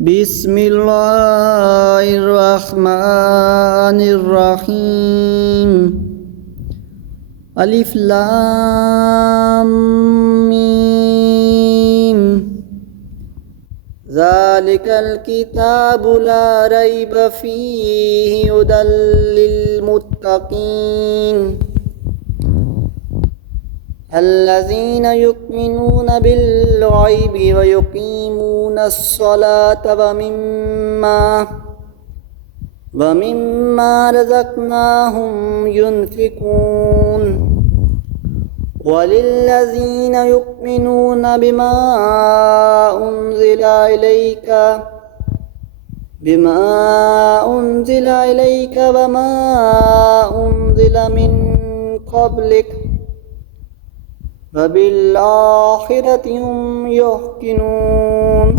बिस्मिल्लाहिर्रहमानिर्रहीम। अलिफ लाम मीम। ज़ालिकल किताबु ला रैब फ़ीहि हुदल लिल्मुत्तक़ीन अल्लज़ीना युमिनूना बिल ग़ैबि व युक़ीमूनस्सलाता व मिम्मा रज़क़नाहुम युनफ़िक़ून वलिल्लज़ीना युमिनूना बिमा उन्ज़िला इलैका व मा उन्ज़िला मिन क़ब्लिक व बिल आखिरति हुम युक़िनून।